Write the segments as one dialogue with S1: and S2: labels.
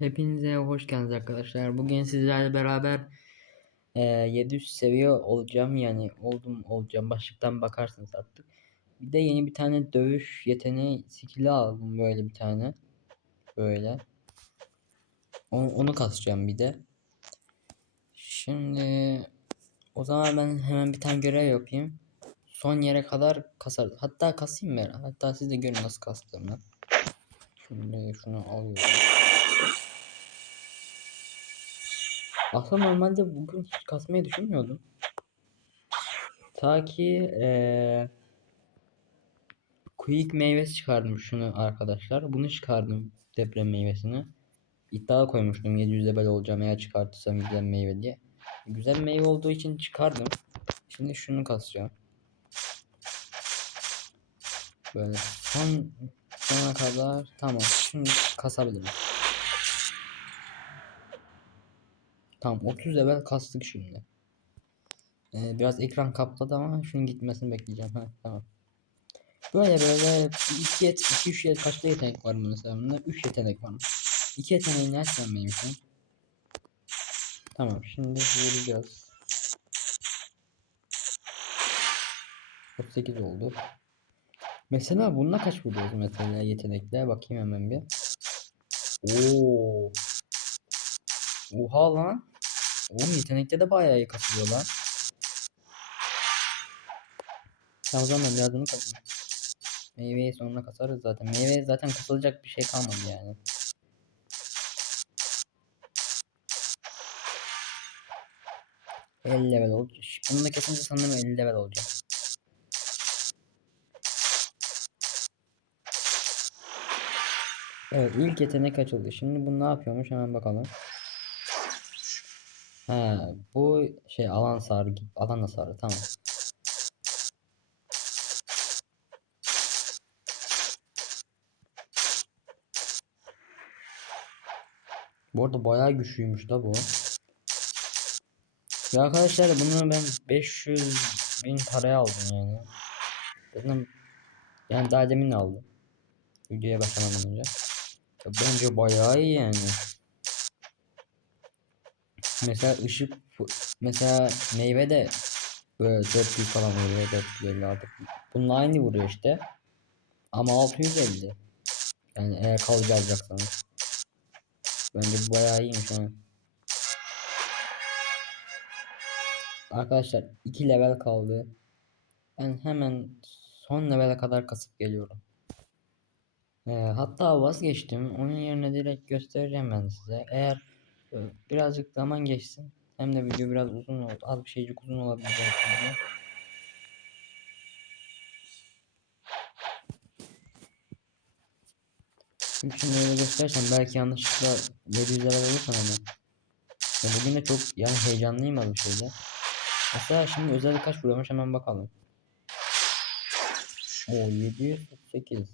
S1: Hepinize hoş geldiniz arkadaşlar. Bugün sizlerle beraber e, 700 seviye olacağım yani oldum olacağım başlıktan bakarsınız artık. Bir de yeni bir tane dövüş yeteneği skill'i aldım böyle bir tane. Böyle. Onu, onu kasacağım bir de. Şimdi o zaman ben hemen bir tane görev yapayım. Son yere kadar kasar. Hatta kasayım ben. Hatta siz de görün nasıl kastığımı. Şimdi şunu alıyorum. Aslında normalde bugün hiç kasmayı düşünmüyordum. Ta ki ee, Quick meyvesi çıkardım şunu arkadaşlar. Bunu çıkardım deprem meyvesini. İddia koymuştum 700 level olacağım eğer çıkartırsam güzel meyve diye. Güzel meyve olduğu için çıkardım. Şimdi şunu kasacağım. Böyle son sona kadar tamam. Şimdi kasabilirim. Tamam 30 level kastık şimdi. Ee, biraz ekran kapladı ama şunun gitmesini bekleyeceğim. Ha, tamam. Böyle böyle 2 yet 2 3 yet kaçta yetenek var mesela bunda? 3 yetenek var. 2 yeteneği nereden benim için? Tamam şimdi vuracağız. 38 oldu. Mesela bununla kaç vuruyoruz mesela yetenekle bakayım hemen bir. Oo. Oha lan. Oğlum yetenekte de bayağı iyi kasılıyor lan. Tamam o zaman birazını kasayım. Meyveyi sonuna kasarız zaten. Meyve zaten kasılacak bir şey kalmadı yani. ...50 level olacak. Bunu da kesince sanırım 50 level olacak. Evet ilk yetenek açıldı. Şimdi bu ne yapıyormuş hemen bakalım. He bu şey alan sarı alan hasarı tamam. Bu arada bayağı güçlüymüş da bu. Ya arkadaşlar bunu ben 500 bin paraya aldım yani. Dedim yani daha demin aldım. Videoya başlamadan önce. Ya bence bayağı iyi yani. Mesela ışık mesela meyve de böyle 400 falan vuruyor 450 artık. Bununla aynı vuruyor işte. Ama 650. Yani eğer kalıcı alacaksanız. Bence bu bayağı iyiymiş ha. Arkadaşlar 2 level kaldı. Ben hemen son levele kadar kasıp geliyorum. Ee, hatta vazgeçtim. Onun yerine direkt göstereceğim ben size. Eğer birazcık zaman geçsin. Hem de video biraz uzun oldu. Az bir şeycik uzun olabilir. Aslında. Şimdi öyle göstersem belki yanlışlıkla 700 level olursam ama. Ya bugün de çok yani heyecanlıyım az bir şeyde. Mesela şimdi özel kaç vuruyormuş hemen bakalım. O 738.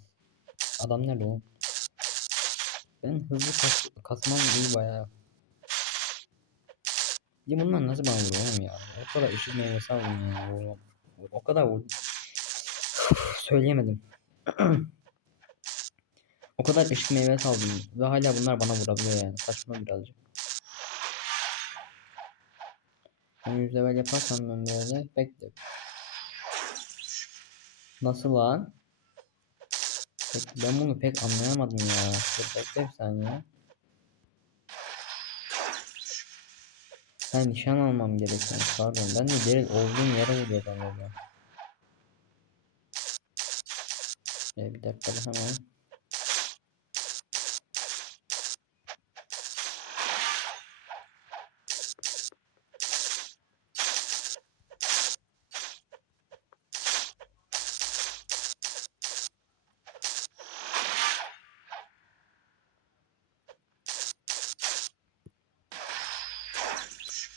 S1: Adam nerede oğlum? Ben hızlı kas kasmam iyi bayağı. Ya bunlar nasıl bana vuruyor oğlum ya? O kadar ışık meyvesi aldım ya. O, o kadar vurdum. Söyleyemedim. o kadar ışık meyvesi aldım ve hala bunlar bana vurabiliyor yani. Saçma birazcık. Ben 100 level yaparsam ben böyle bekle. Nasıl lan? Peki ben bunu pek anlayamadım ya. Bekle bir saniye. Ben nişan almam gerekiyor. Pardon ben de direkt olduğum yere vuruyor zannediyorum. Ee, bir dakika hemen.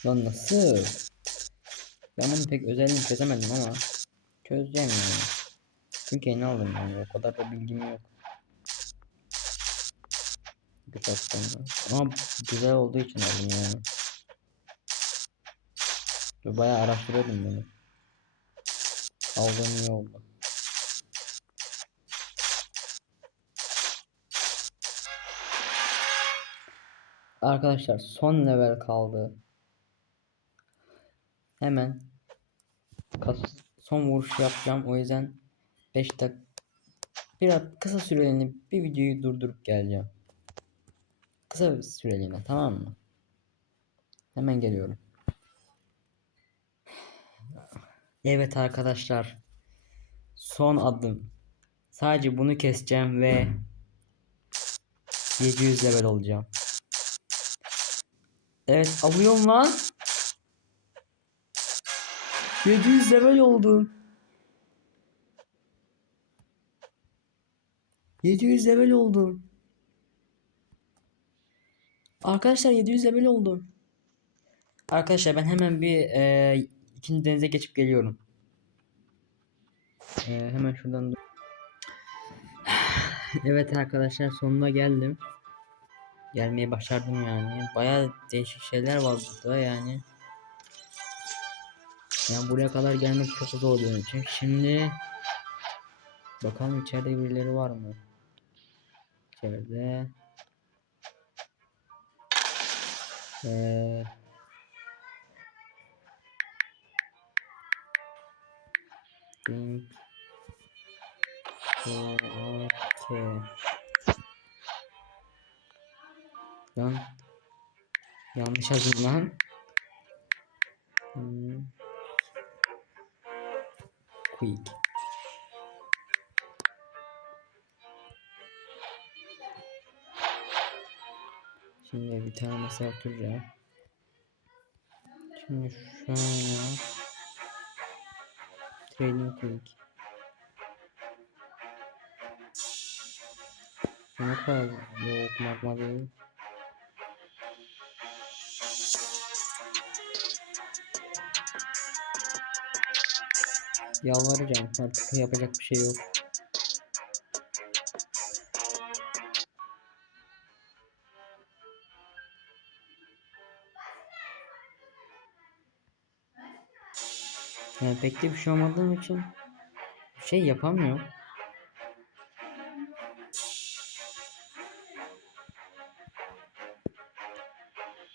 S1: Lan nasıl? Ben bunu pek özelliğini çözemedim ama çözeceğim yani. Çünkü yeni aldım yani o kadar da bilgim yok. Güzel. Ama güzel olduğu için aldım yani. Ve bayağı araştırıyordum bunu. Aldığım iyi oldu. Arkadaşlar son level kaldı. Hemen son vuruş yapacağım. O yüzden 5 dakika biraz kısa süreliğine bir videoyu durdurup geleceğim. Kısa bir süreliğine tamam mı? Hemen geliyorum. Evet arkadaşlar. Son adım. Sadece bunu keseceğim ve 700 level olacağım. Evet alıyorum lan. 700 level oldum. 700 level oldum. Arkadaşlar 700 level oldum. Arkadaşlar ben hemen bir e, ikinci denize geçip geliyorum. E, hemen şuradan Evet arkadaşlar sonuna geldim. Gelmeyi başardım yani. Baya değişik şeyler var burada yani. Yani buraya kadar gelmek çok zor benim için. Şimdi bakalım içeride birileri var mı? İçeride ee, think okay. Lan yanlış yazdım lan. Hmm. Quick. Şimdi bir tane masa yaptıracağım. Şimdi şöyle Trading Quick. Ne kadar yok magma değil. Yalvaracağım artık yapacak bir şey yok. Yani pek de bir şey olmadığım için bir şey yapamıyorum.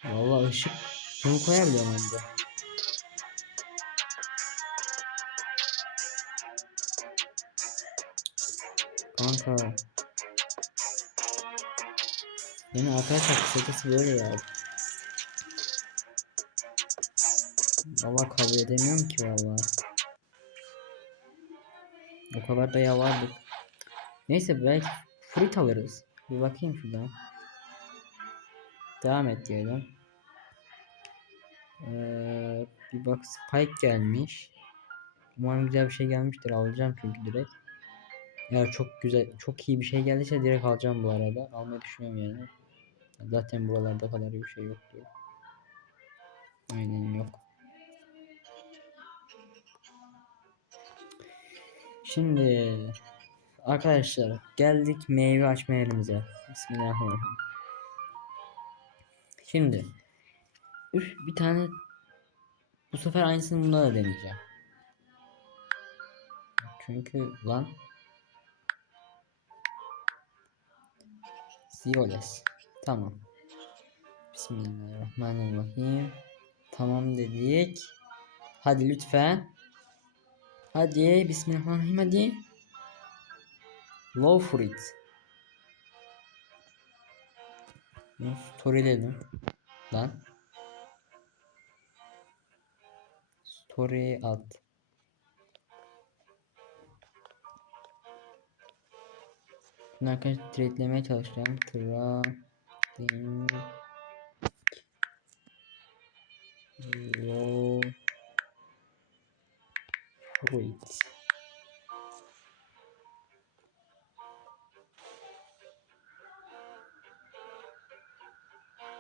S1: Vallahi ışık bunu koyabiliyorum önce. Kanka. Yani arkadaşlar kısacası böyle ya. Valla kabul edemiyorum ki valla. O kadar da yavardık. Neyse belki fruit alırız. Bir bakayım şuradan. Devam et diyelim. Ee, bir bak Spike gelmiş. Umarım güzel bir şey gelmiştir. Alacağım çünkü direkt. Eğer çok güzel, çok iyi bir şey geldiyse direkt alacağım bu arada. Almayı düşünüyorum yani. Zaten buralarda kadar bir şey yoktu. Aynen yok. Şimdi arkadaşlar geldik meyve açma yerimize. Bismillahirrahmanirrahim. Şimdi üf, bir tane bu sefer aynısını bunda da deneyeceğim. Çünkü lan Zioles. Tamam. Bismillahirrahmanirrahim. Tamam dedik. Hadi lütfen. Hadi Bismillahirrahmanirrahim hadi. Low fruit. Bunu storyledim. Lan. Story at. Bunu arkadaşlar trade'lemeye çalışacağım. Trading. Low fruit.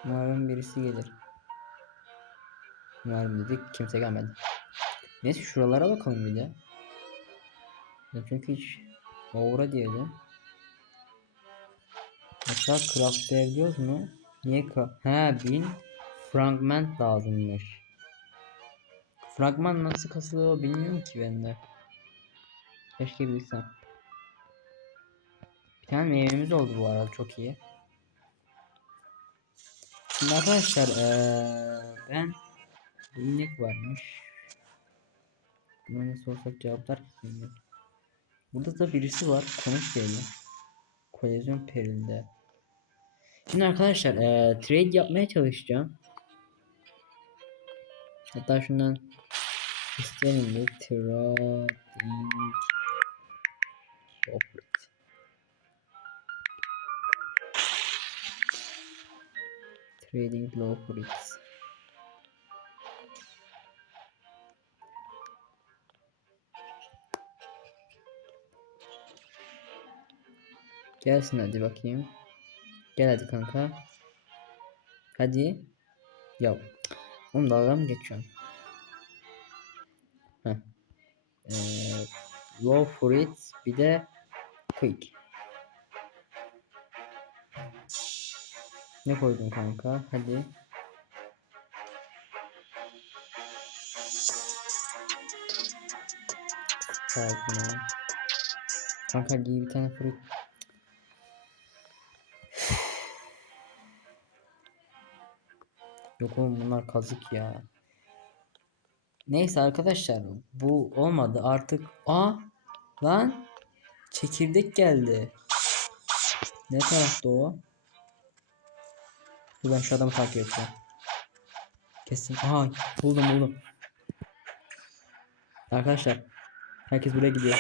S1: Umarım birisi gelir. Umarım dedik kimse gelmedi. Neyse şuralara bakalım bir de. Ya çünkü hiç Aura diyelim. Mesela craftlayabiliyoruz mu? Niye craft? He bin fragment lazımmış. Fragman nasıl kasılıyor bilmiyorum ki ben de. Keşke bilsem. Bir tane meyvemiz oldu bu arada çok iyi. Şimdi arkadaşlar eee, ben inek varmış. Buna sorsak cevaplar ki. Burada da birisi var. Konuş diyelim. Kolizyon perinde. Şimdi arkadaşlar eee, trade yapmaya çalışacağım. Hatta şundan isteyelim bir trading operate. Trading low rates. Gelsin hadi bakayım. Gel hadi kanka. Hadi. Ya. Oğlum dalga mı geçiyorsun? Heh. Ee, low for it bir de quick. Ne koydun kanka? Hadi. Sakin ol. Kanka giy bir tane fruit. Yok oğlum bunlar kazık ya. Neyse arkadaşlar bu olmadı artık. Aa lan çekirdek geldi. Ne tarafta o? Dur ben şu adamı takip edeceğim. Kesin. Aha buldum buldum. Arkadaşlar herkes buraya gidiyor.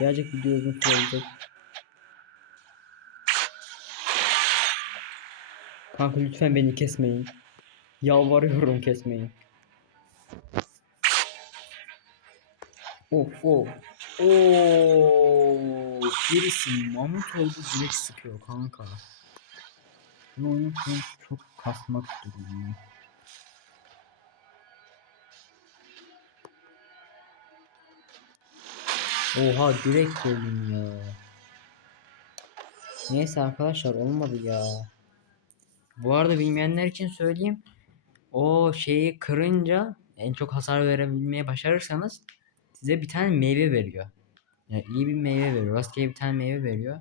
S1: Birazcık video uzun sürecek. Kanka lütfen beni kesmeyin. Yalvarıyorum kesmeyin. Of of. Oo, birisi mamut oldu direkt sıkıyor kanka. Bu oyunu şu an çok kasmak durumunda. Oha direkt öldüm ya. Neyse arkadaşlar olmadı ya. Bu arada bilmeyenler için söyleyeyim. O şeyi kırınca en çok hasar verebilmeye başarırsanız size bir tane meyve veriyor. Yani iyi bir meyve veriyor. Rastgele bir tane meyve veriyor.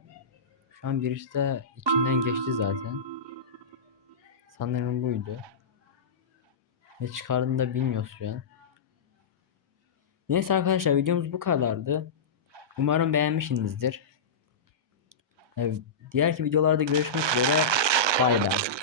S1: Şu an birisi de içinden geçti zaten. Sanırım buydu. Ne çıkardığını da bilmiyoruz şu an. Neyse arkadaşlar videomuz bu kadardı. Umarım beğenmişsinizdir. Evet, diğerki videolarda görüşmek üzere. Bay bay.